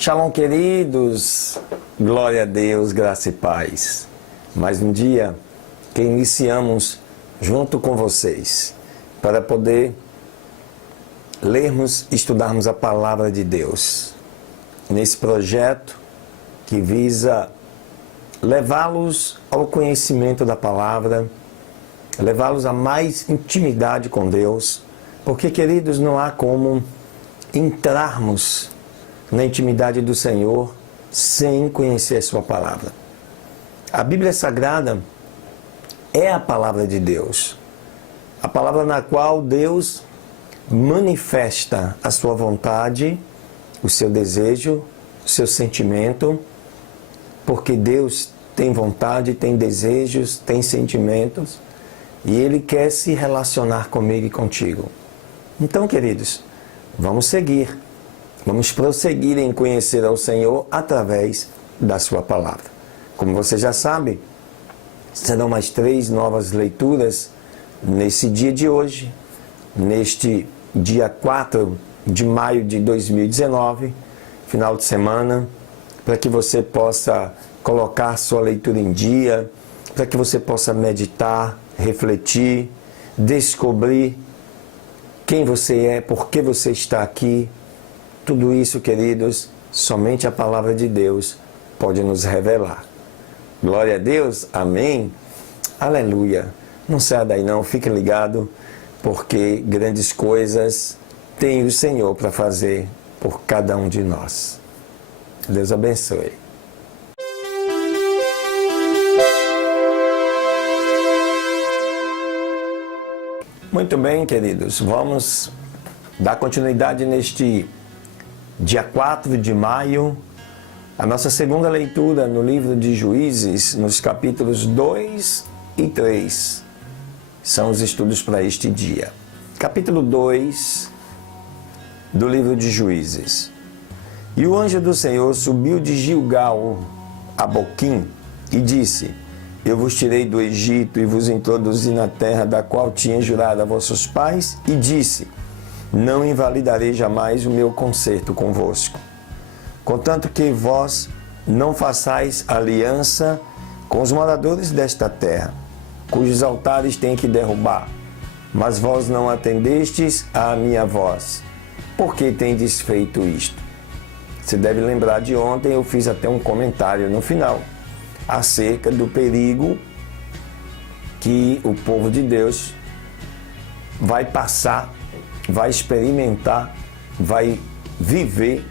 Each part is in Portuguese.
Shalom, queridos, glória a Deus, graça e paz. Mais um dia que iniciamos junto com vocês para poder lermos e estudarmos a Palavra de Deus. Nesse projeto que visa levá-los ao conhecimento da Palavra, levá-los a mais intimidade com Deus, porque, queridos, não há como entrarmos na intimidade do Senhor sem conhecer a sua palavra. A Bíblia Sagrada é a palavra de Deus, a palavra na qual Deus manifesta a sua vontade, o seu desejo, o seu sentimento, porque Deus tem vontade, tem desejos, tem sentimentos, e Ele quer se relacionar comigo e contigo. Então, queridos, vamos seguir. Vamos prosseguir em conhecer ao Senhor através da sua palavra. Como você já sabe, serão mais 3 novas leituras nesse dia de hoje, neste dia 4 de maio de 2019, final de semana, para que você possa colocar sua leitura em dia, para que você possa meditar, refletir, descobrir quem você é, por que você está aqui. Tudo isso, queridos, somente a palavra de Deus pode nos revelar. Glória a Deus, amém, aleluia. Não saia daí não, fique ligado, porque grandes coisas tem o Senhor para fazer por cada um de nós. Deus abençoe. Muito bem, queridos, vamos dar continuidade neste dia 4 de maio, a nossa segunda leitura no livro de Juízes, nos capítulos 2 e 3, são os estudos para este dia. Capítulo 2 do livro de Juízes. E o anjo do Senhor subiu de Gilgal a Boquim e disse: Eu vos tirei do Egito e vos introduzi na terra da qual tinha jurado a vossos pais, e disse: Não invalidarei jamais o meu concerto convosco, contanto que vós não façais aliança com os moradores desta terra, cujos altares têm que derrubar, mas vós não atendestes à minha voz. Por que tendes feito isto? Você deve lembrar de ontem, eu fiz até um comentário no final, acerca do perigo que o povo de Deus vai passar, vai experimentar, vai viver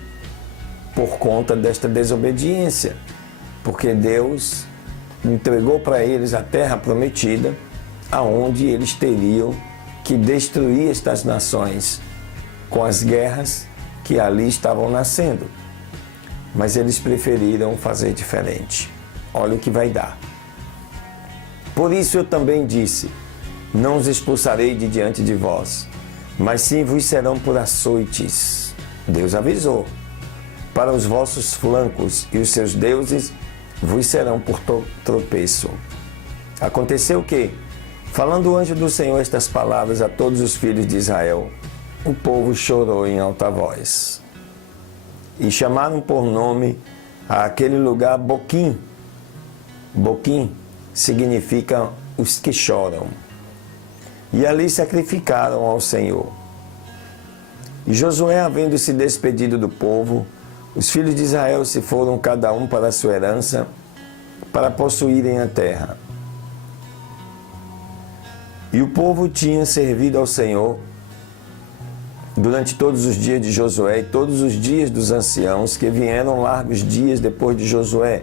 por conta desta desobediência, porque Deus entregou para eles a terra prometida, aonde eles teriam que destruir estas nações com as guerras que ali estavam nascendo, mas eles preferiram fazer diferente. Olha o que vai dar. Por isso eu também disse: Não os expulsarei de diante de vós, mas sim vos serão por açoites. Deus avisou. Para os vossos flancos, e os seus deuses vos serão por tropeço. Aconteceu que, falando o anjo do Senhor estas palavras a todos os filhos de Israel, o povo chorou em alta voz. E chamaram por nome àquele lugar Boquim. Boquim significa os que choram. E ali sacrificaram ao Senhor. E Josué, havendo se despedido do povo, os filhos de Israel se foram cada um para a sua herança, para possuírem a terra. E o povo tinha servido ao Senhor durante todos os dias de Josué e todos os dias dos anciãos que vieram largos dias depois de Josué,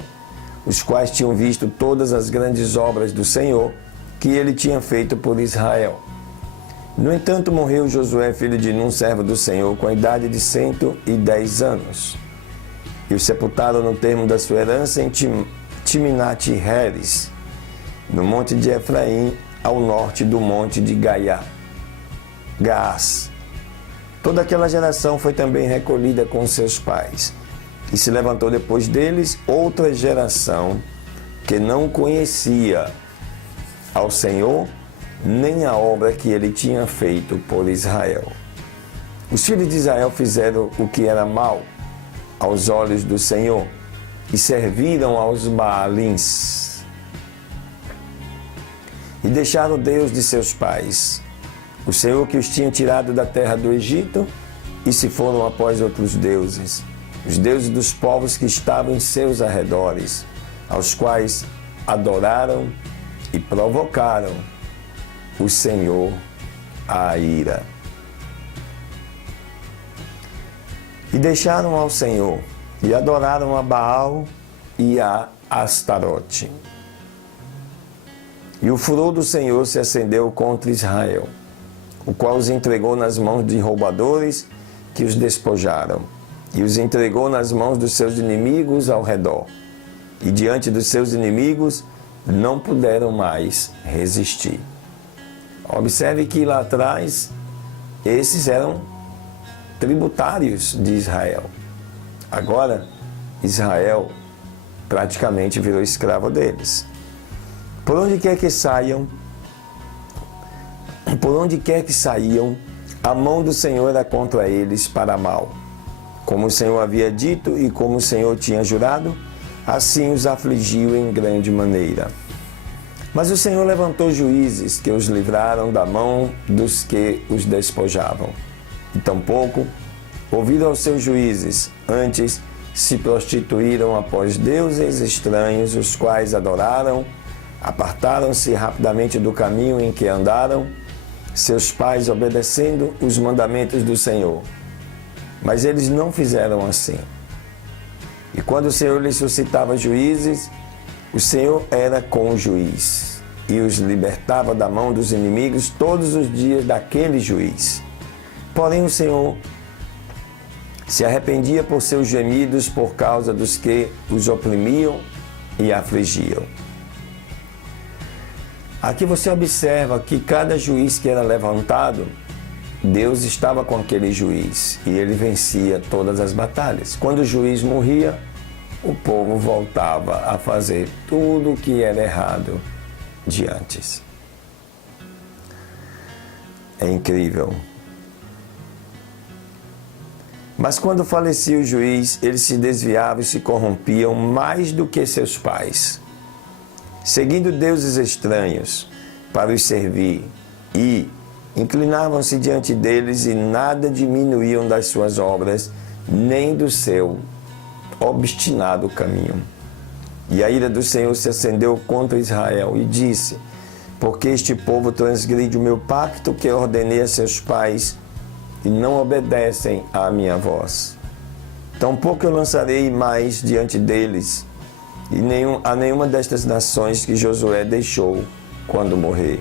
os quais tinham visto todas as grandes obras do Senhor que ele tinha feito por Israel. No entanto, morreu Josué, filho de Nun, servo do Senhor, com a idade de 110 anos. E o sepultaram no termo da sua herança em Timnat-Heres, no monte de Efraim, ao norte do monte de Gaás. Toda aquela geração foi também recolhida com seus pais. E se levantou depois deles outra geração que não conhecia ao Senhor, nem a obra que ele tinha feito por Israel. Os filhos de Israel fizeram o que era mal aos olhos do Senhor e serviram aos Baalins. E deixaram Deus de seus pais, o Senhor que os tinha tirado da terra do Egito, e se foram após outros deuses, os deuses dos povos que estavam em seus arredores, aos quais adoraram e provocaram o Senhor à ira. E deixaram ao Senhor, e adoraram a Baal e a Astarote. E o furor do Senhor se acendeu contra Israel, o qual os entregou nas mãos de roubadores que os despojaram, e os entregou nas mãos dos seus inimigos ao redor. E diante dos seus inimigos não puderam mais resistir. Observe que lá atrás, esses eram tributários de Israel. Agora, Israel praticamente virou escravo deles. Por onde quer que saiam, a mão do Senhor era contra eles para mal. Como o Senhor havia dito e como o Senhor tinha jurado, assim os afligiu em grande maneira. Mas o Senhor levantou juízes que os livraram da mão dos que os despojavam. E tampouco ouviram aos seus juízes, antes se prostituíram após deuses estranhos, os quais adoraram, apartaram-se rapidamente do caminho em que andaram, seus pais obedecendo os mandamentos do Senhor. Mas eles não fizeram assim. E quando o Senhor lhes suscitava juízes, o Senhor era com o juiz e os libertava da mão dos inimigos todos os dias daquele juiz. Porém o Senhor se arrependia por seus gemidos por causa dos que os oprimiam e afligiam. Aqui você observa que cada juiz que era levantado, Deus estava com aquele juiz e ele vencia todas as batalhas. Quando o juiz morria, o povo voltava a fazer tudo o que era errado de antes. É incrível. Mas quando falecia o juiz, eles se desviavam e se corrompiam mais do que seus pais, seguindo deuses estranhos para os servir, e inclinavam-se diante deles e nada diminuíam das suas obras, nem do seu obstinado caminho. E a ira do Senhor se acendeu contra Israel e disse: porque este povo transgride o meu pacto que eu ordenei a seus pais e não obedecem à minha voz. Tampouco eu lançarei mais diante deles e a nenhuma destas nações que Josué deixou quando morreu,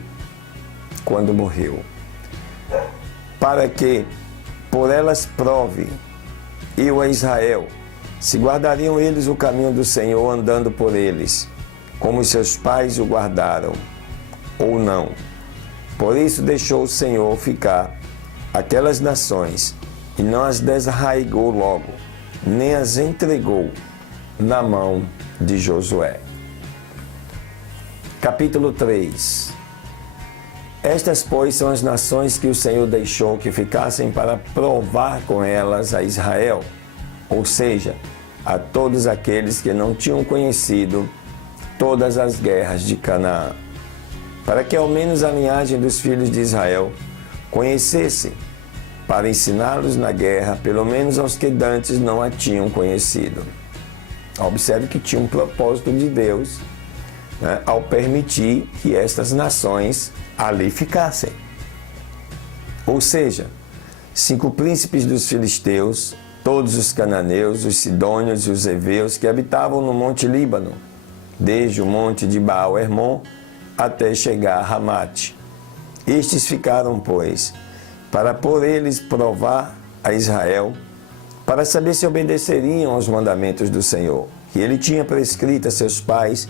para que por elas prove eu a Israel, se guardariam eles o caminho do Senhor andando por eles, como os seus pais o guardaram, ou não. Por isso deixou o Senhor ficar aquelas nações e não as desarraigou logo, nem as entregou na mão de Josué. Capítulo 3. Estas, pois, são as nações que o Senhor deixou que ficassem para provar com elas a Israel, ou seja, a todos aqueles que não tinham conhecido todas as guerras de Canaã, para que ao menos a linhagem dos filhos de Israel conhecesse, para ensiná-los na guerra, pelo menos aos que dantes não a tinham conhecido. Observe que tinha um propósito de Deus, ao permitir que estas nações ali ficassem. Ou seja, 5 príncipes dos filisteus, todos os cananeus, os sidônios e os heveus que habitavam no monte Líbano, desde o monte de Baal-Hermon até chegar a Ramate. Estes ficaram, pois, para por eles provar a Israel, para saber se obedeceriam aos mandamentos do Senhor, que ele tinha prescrito a seus pais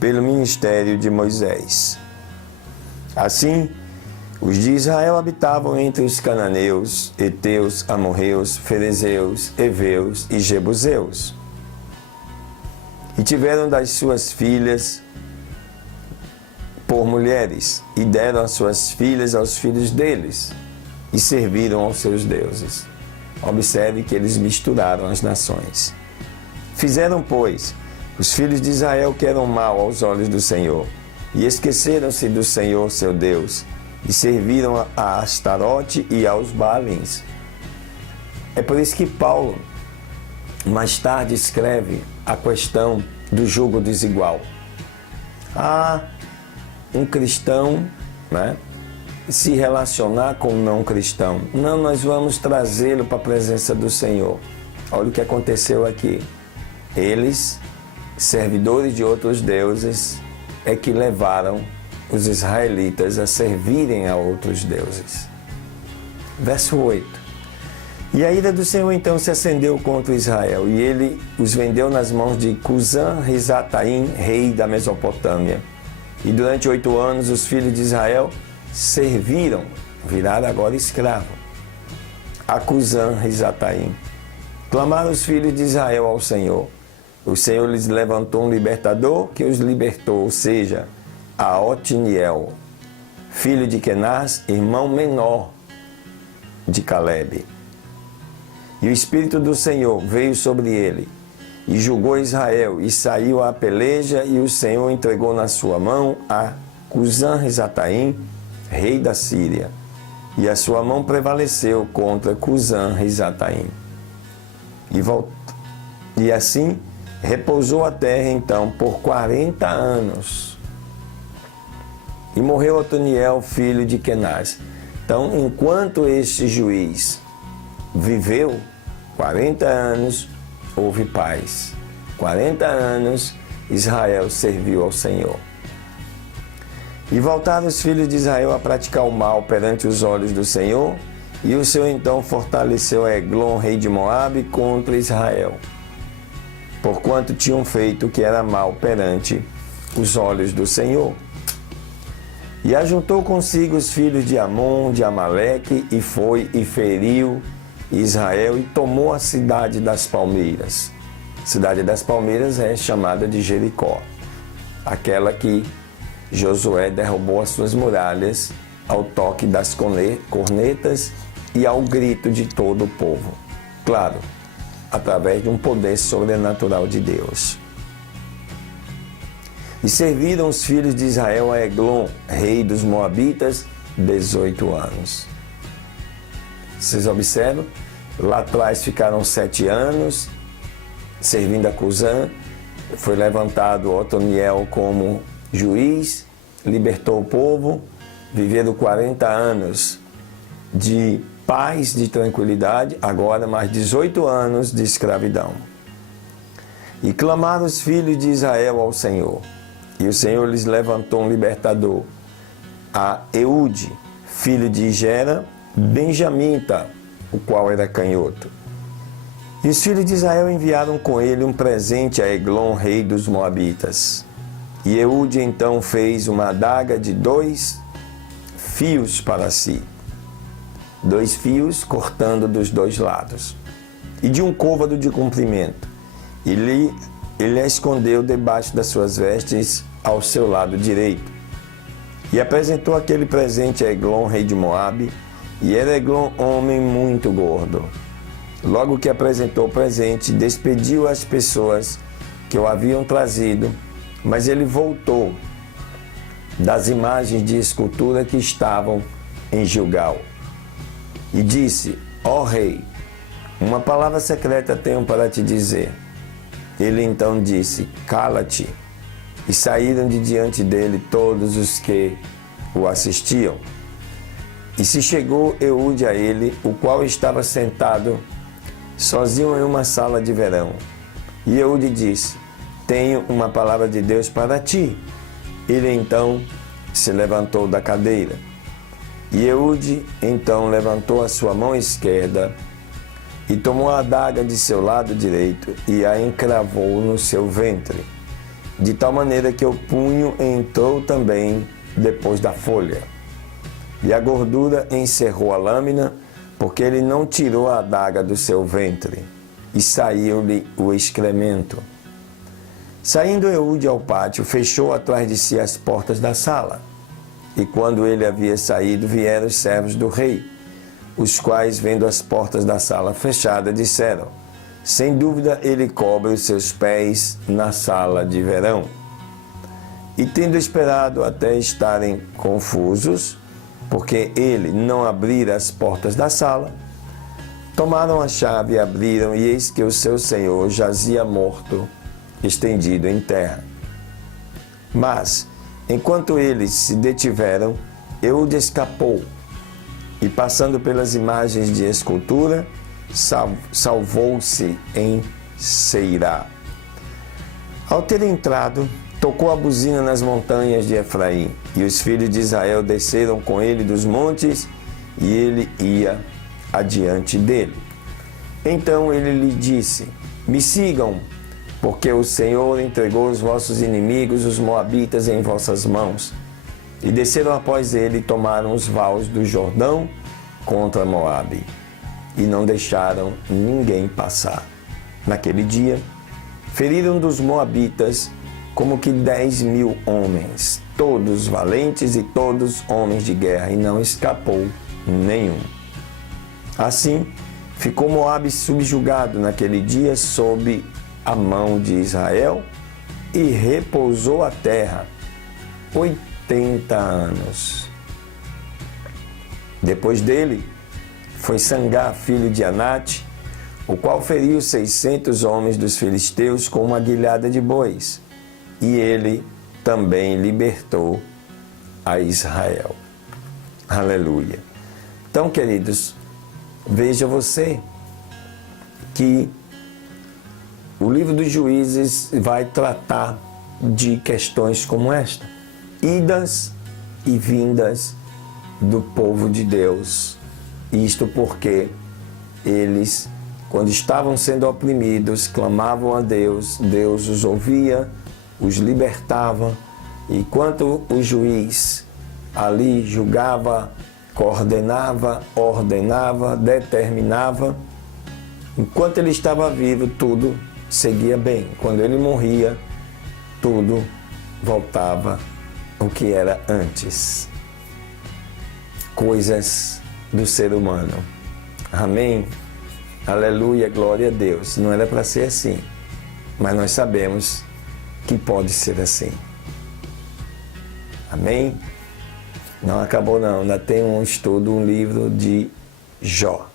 pelo ministério de Moisés. Assim, os de Israel habitavam entre os cananeus, heteus, amorreus, ferezeus, heveus e jebuseus. E tiveram das suas filhas por mulheres, e deram as suas filhas aos filhos deles, e serviram aos seus deuses. Observe que eles misturaram as nações. Fizeram, pois, os filhos de Israel que eram mal aos olhos do Senhor, e esqueceram-se do Senhor seu Deus, e serviram a Astarote e aos Baalins. É por isso que Paulo, mais tarde, escreve a questão do jugo desigual. Um cristão, né, se relacionar com um não cristão. Não, nós vamos trazê-lo para a presença do Senhor. Olha o que aconteceu aqui. Eles, servidores de outros deuses, é que levaram os israelitas a servirem a outros deuses. Verso 8. E a ira do Senhor então se acendeu contra Israel, e ele os vendeu nas mãos de Cusã-Risataim, rei da Mesopotâmia. E durante 8 anos os filhos de Israel serviram, viraram agora escravo, a Cusã-Risataim. Clamaram os filhos de Israel ao Senhor. O Senhor lhes levantou um libertador que os libertou, ou seja, a Otniel, filho de Kenaz, irmão menor de Calebe. E o Espírito do Senhor veio sobre ele, e julgou Israel, e saiu à peleja, e o Senhor entregou na sua mão a Cusã-Risataim, rei da Síria, e a sua mão prevaleceu contra Cusã-Risataim. E assim repousou a terra então por 40 anos. E morreu Otoniel, filho de Kenaz. Então, enquanto este juiz viveu 40 anos, houve paz. 40 anos, Israel serviu ao Senhor. E voltaram os filhos de Israel a praticar o mal perante os olhos do Senhor, e o Senhor então fortaleceu Eglon, rei de Moabe, contra Israel, porquanto tinham feito o que era mal perante os olhos do Senhor. E ajuntou consigo os filhos de Amon, de Amaleque, e foi e feriu Israel e tomou a cidade das palmeiras. A cidade das palmeiras é chamada de Jericó, aquela que Josué derrubou as suas muralhas ao toque das cornetas e ao grito de todo o povo. Claro, através de um poder sobrenatural de Deus. E serviram os filhos de Israel a Eglon, rei dos Moabitas, 18 anos. Vocês observam? Lá atrás ficaram 7 anos, servindo a Cusã. Foi levantado Otoniel como juiz, libertou o povo, viveram 40 anos de paz, de tranquilidade, agora mais 18 anos de escravidão. E clamaram os filhos de Israel ao Senhor, e o Senhor lhes levantou um libertador, a Eude, filho de Gera, benjamita, o qual era canhoto. E os filhos de Israel enviaram com ele um presente a Eglon, rei dos Moabitas. E Eude então fez uma adaga de 2 fios para si, 2 fios cortando dos 2 lados, e de um côvado de comprimento. Ele a escondeu debaixo das suas vestes ao seu lado direito. E apresentou aquele presente a Eglon, rei de Moabe, e era Eglon homem muito gordo. Logo que apresentou o presente, despediu as pessoas que o haviam trazido, mas ele voltou das imagens de escultura que estavam em Gilgal. E disse: ó rei, uma palavra secreta tenho para te dizer. Ele então disse: cala-te. E saíram de diante dele todos os que o assistiam. E se chegou Eude a ele, o qual estava sentado sozinho em uma sala de verão. E Eude disse: tenho uma palavra de Deus para ti. Ele então se levantou da cadeira. E Eude então levantou a sua mão esquerda e tomou a adaga de seu lado direito e a encravou no seu ventre, de tal maneira que o punho entrou também depois da folha. E a gordura encerrou a lâmina, porque ele não tirou a adaga do seu ventre, e saiu-lhe o excremento. Saindo Eude ao pátio, fechou atrás de si as portas da sala. E quando ele havia saído, vieram os servos do rei, os quais, vendo as portas da sala fechadas, disseram: sem dúvida ele cobre os seus pés na sala de verão. E tendo esperado até estarem confusos, porque ele não abrira as portas da sala, tomaram a chave e abriram, e eis que o seu senhor jazia morto, estendido em terra. Mas, enquanto eles se detiveram, Eude escapou, e passando pelas imagens de escultura, salvou-se em Seirá. Ao ter entrado, tocou a buzina nas montanhas de Efraim, e os filhos de Israel desceram com ele dos montes, e ele ia adiante dele. Então ele lhe disse: me sigam, porque o Senhor entregou os vossos inimigos, os moabitas, em vossas mãos. E desceram após ele e tomaram os vales do Jordão contra Moabe, e não deixaram ninguém passar. Naquele dia, feriram dos moabitas como que 10.000 homens, todos valentes e todos homens de guerra, e não escapou nenhum. Assim, ficou Moabe subjugado naquele dia sob a mão de Israel, e repousou a terra 80 anos. Depois dele, foi Sangar, filho de Anate, o qual feriu 600 homens dos filisteus com uma guilhada de bois, e ele também libertou a Israel. Aleluia. Então, queridos, veja você que o livro dos Juízes vai tratar de questões como esta: idas e vindas do povo de Deus. Isto porque eles, quando estavam sendo oprimidos, clamavam a Deus, Deus os ouvia, os libertava, e enquanto o juiz ali julgava, coordenava, ordenava, determinava, enquanto ele estava vivo, tudo seguia bem. Quando ele morria, tudo voltava ao que era antes. Coisas do ser humano. Amém? Aleluia, glória a Deus. Não era para ser assim, mas nós sabemos que pode ser assim. Amém? Não acabou não, ainda tem um estudo, um livro de Jó.